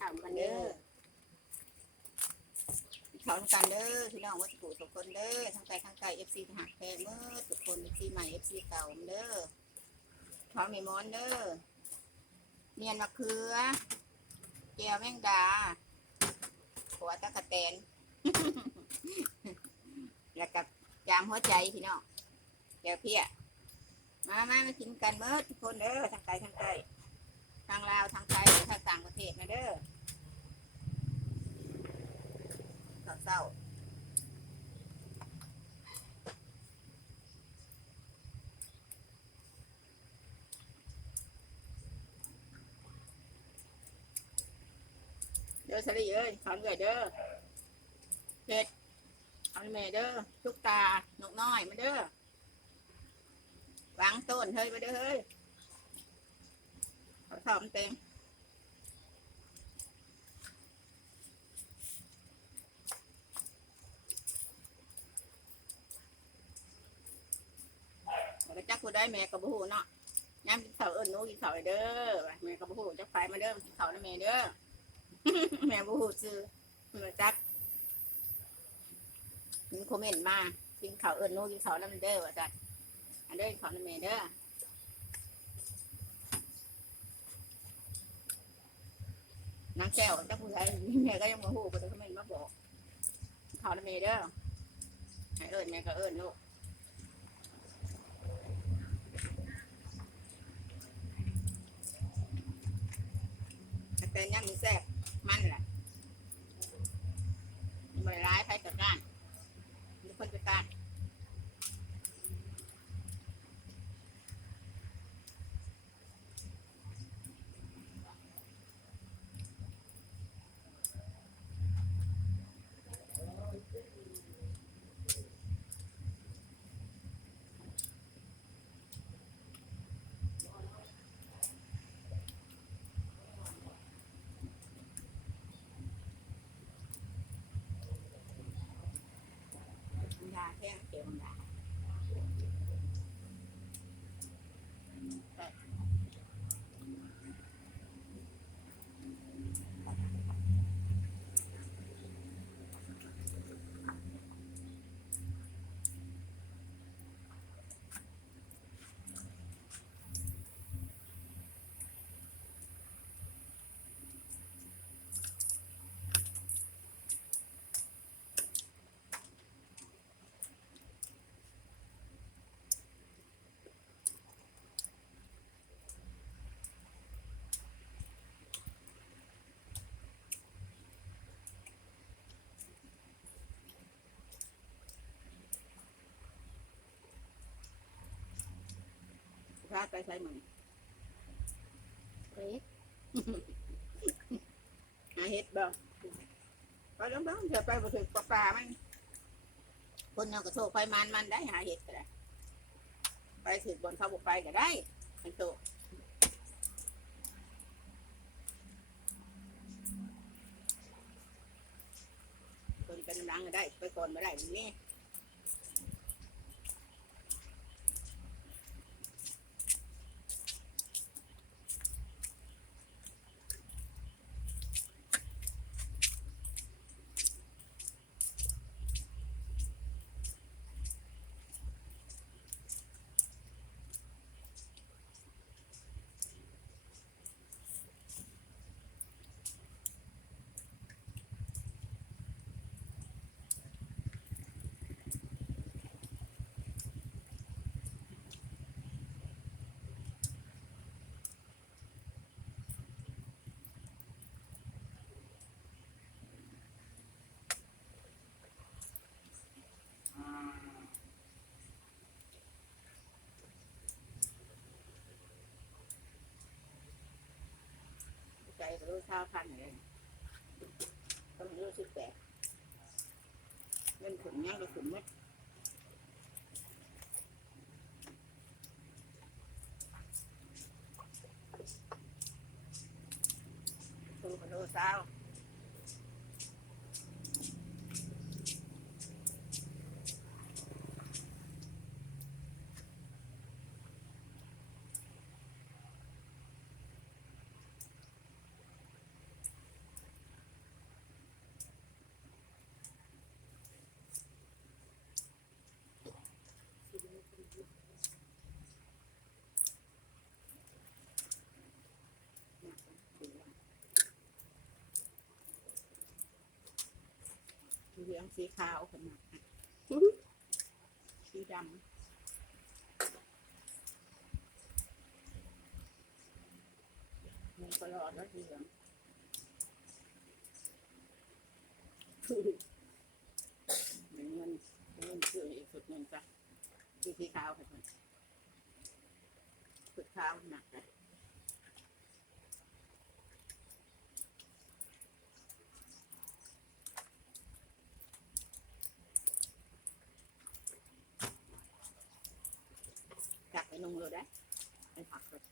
ข้าวกันเด้อเขาทำกันเด้อพี่น้องวัตถุทุกคนเด้อทั้งไก่ทั้งไก่เอฟซีทหารแพงเมื่อทุกคนเอฟซีใหม่เอฟซีเก่าเด้อทอดมีมอนเด้อเนียนมะเขือแก้วแมงดาหัวตะกะแตนแล้วกับจามหัวใจพี่น้องแก้วเพี้ยมามามากินกันเมื่อทุกคนเด้อทั้งไก่ทั้งไก่ทางลาวทางไทยทางต่างประเทศนะเด้อ เศร้าเด้อสลีเอ้ยสอนเลยเด้อเผ็ดเอาแม่เด้อทุกตานกน้อยมาเด้อวางต้นเฮ้ยมาเด้อเฮ้ยเขาทำเต็ม แล้ได้แม่กับบูเนาะย้ำกินข้าเอิญนูกินข้าเด้อแม่กับบูจักไฟมาเด้อกินข้านะแม่เด้อแม่บูหูซื้อเมื่อจักมีคอมเมนต์มากินข้าเอิญนูกินข้าวน้ำเด้อว่าจัดอันเด้อกินข้าน้ำแม่เด้อนางแก้วจักผู้ชายแม่ก็ยังมาหูก็จะคอมเมนต์มาบอกกินข้าน้ำแม่เด้อให้เอิญแม่ก็เอิญลูก แต่ยังมีแซ่บมันแหละบริร้ายไพ่กับการมีคนจัดการ ยาแท่งเกี่ยวกับาพระไปใช้มือเฮ้ยหาเห็ดบ่ไปแล้วบ้างเดี๋ยวไปบ่ถึงปลาปลามัน คนเอากระโชกไฟมันมันได้หาเห็ดก็ได้ไปถึงบนเขาบุกไปก็ได้มันโตคนเป็นน้ำลังก็ได้ ไปก่อนไม่ได้แบบนี้ ชาวท่าพันเลยต้องรู้สิบแปดเล่นขุนยังก็ขุนมัดตัวมันรู้เท่า เหลืองสีขาวขนาดสีดำมันก็รอดแล้วสีเหลืองเหมือนเงินเงินซื้ออีกสุดหนึ่งจ้ะสีสีขาวค่ะคุณสุดขาวหนักเลย จับไปนงเลยได้ไปผักเลย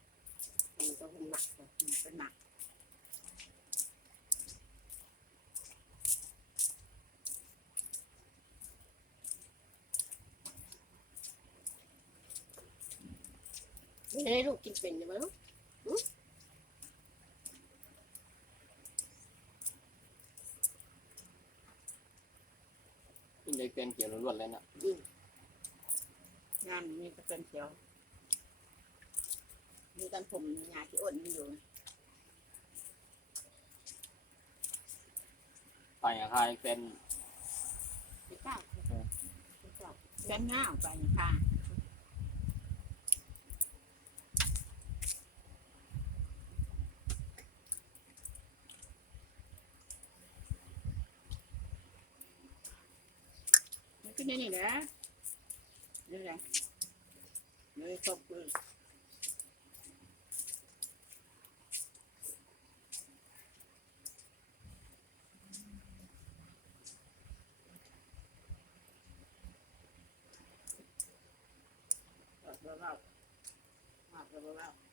มันก็เป็นหมักเลยอืมเป็นหมักไม่ได้ลูกกินเป็นใช่ไหมลูกกินได้เป็นเกี่ยวล้วนๆเลยนะงานมีกระเป็นเขียว มีกันผมงานที่อ้นมีอยู่ไปอะคายเป็นไม่กล้าไม่กล้าแป้นง่าวไปค่ะมันก็นี่นี่แหละนี่แหละเลยครบเลยเอ อเบาๆมากเบาๆ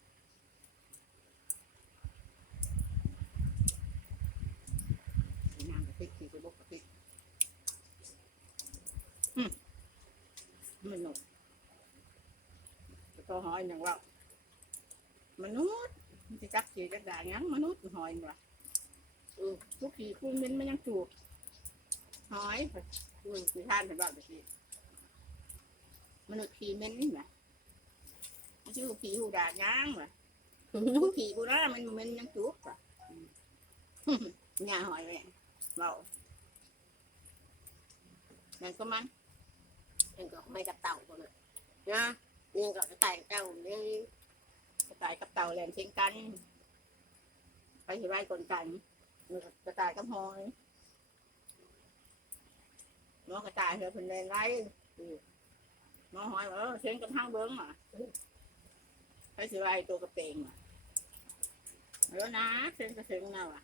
สีน้ำกระทิสีกระบอกกะทิกอืมมันหนุกแล้วก็หอยอย่างว่ามนุษย์มันจะจักสีจักด่างยังมนุษย์หอยว่ะเออทุกทีคุณเป็นมันยังจูบหอยอืมมีท่านเห็นบ้างตะกี้มนุษย์ขีเม้นนี่แหละ ชื่อผีหูดาย่างว่ะผีกูนะมันมันยังจุกว่ะงาหอยแม่เบานั่นก็มันเองก็ไม่กับเต่าคนน่ะนะเองก็กระต่ายเต่าเนี่ยกระต่ายกับเต่าแหลมเชียงกัน ไปที่ไร่กลกันกระต่ายกับหอยน้องกระต่ายเธอเป็นแรงไรน้องหอยว่าเออเชียงกันทางเบิ้งอะ ไปที่ไร่ตัวกระเตงอะแล้วนะเชียงกระเชียงน่ะว่ะ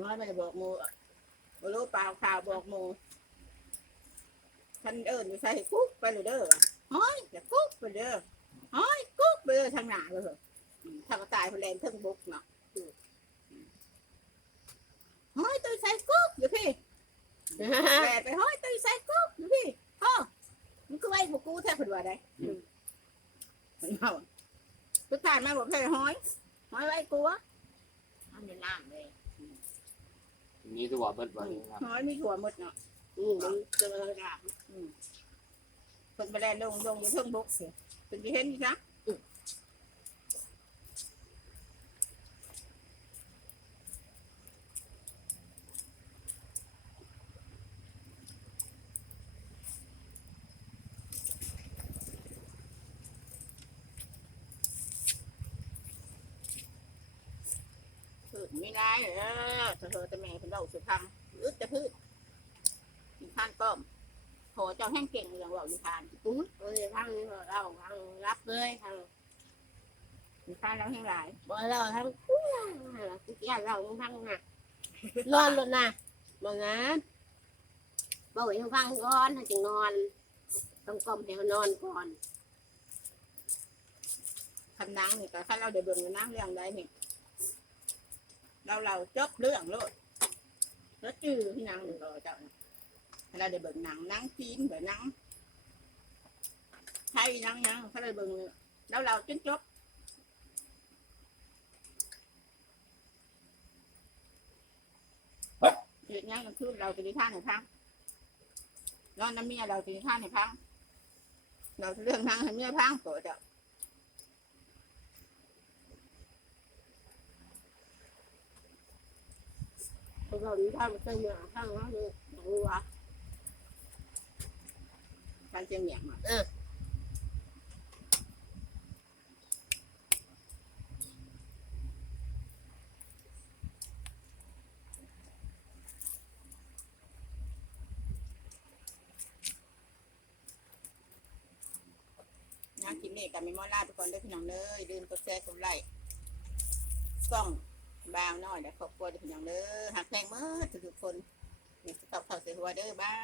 น้อยไม่ได้บอกหมูบ่รู้เปล่าข่าวบอกหมูท่านเอิญไปใส่กุ๊กไปเลยเด้อว่ะห้ยอย่ากุ๊กไปเด้อห้ยกุ๊กไปเด้อทางหน้าเลยเหรอถ้ากระตายพลนเทิงบุกเนาะอืมห้ยตัวใส่กุ๊กอยู่พี่แปลไปห้ยตีใส่กุ๊บดูพี่พ่อ มันก็ไว้บุกูแทบผดว่าได้มันเอาสุดท้ายมาบอกให้ห้อยห้อยไว้กูวะอันนี้น้ำเลยทีนี้ตัวเบิดวันนี้ครับห้อยมีถั่วหมดเนาะอืมมันเจอระดับคนไปแลนลงลงอยู่เทิงบุกเสียเป็นที่เห็นนี่จ้ะ ม่ได้เออเธอเธอจะแม่เป็นเราสุดทางอึดจะพืชมีท่านป้อมโหเจ้าแห้งเก่งอย่างว่าอยู่ทานอืมเราจะทางเราทางรับเลยทางมีท่านแล้วแห้งหลายบ่เราทางกู้เราที่แก่เราทางน่ะนอนรถนะบ่งั้นบ่ไหวทางฟังก่อนถึงนอน ต้องกลมให้นอนก่อนคำนังนี่ก็ถ้าเราเดี๋ยวเบิ่งกันนะเรื่องใดนี่ เราเราจบเรื่องโลดแล้วจื้อที่นางนี่ก็เจ้านะเราเดี๋ยวเบิ่งหนังหนังจีนแบบหนังไทยหนังหยังถ้าเราเบิ่งแล้วเราจนจบเหตุงานก็คือเราจะได้ท่านให้พังนอนน้ำเมียเราจะได้ท่านให้พังเราเรื่องทางให้เมียพังตัวเจ้า มเขาบอกมีข้าวเส้นเหนือข้างเขาเลยรู้ว่าการเจียงเหมียงอะเออนะคลิปนี้กับมีมอลลาทุกคนด้อพี่น้องเลยลืมกดแชร์กดไลค์กล้อง บางหน่อยเดี๋ยวขอบคุณพี่น้องเด้อหักแพงเมื่อทุกๆคนนี่ตอบข่าเสียหัวเด้อบา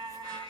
ย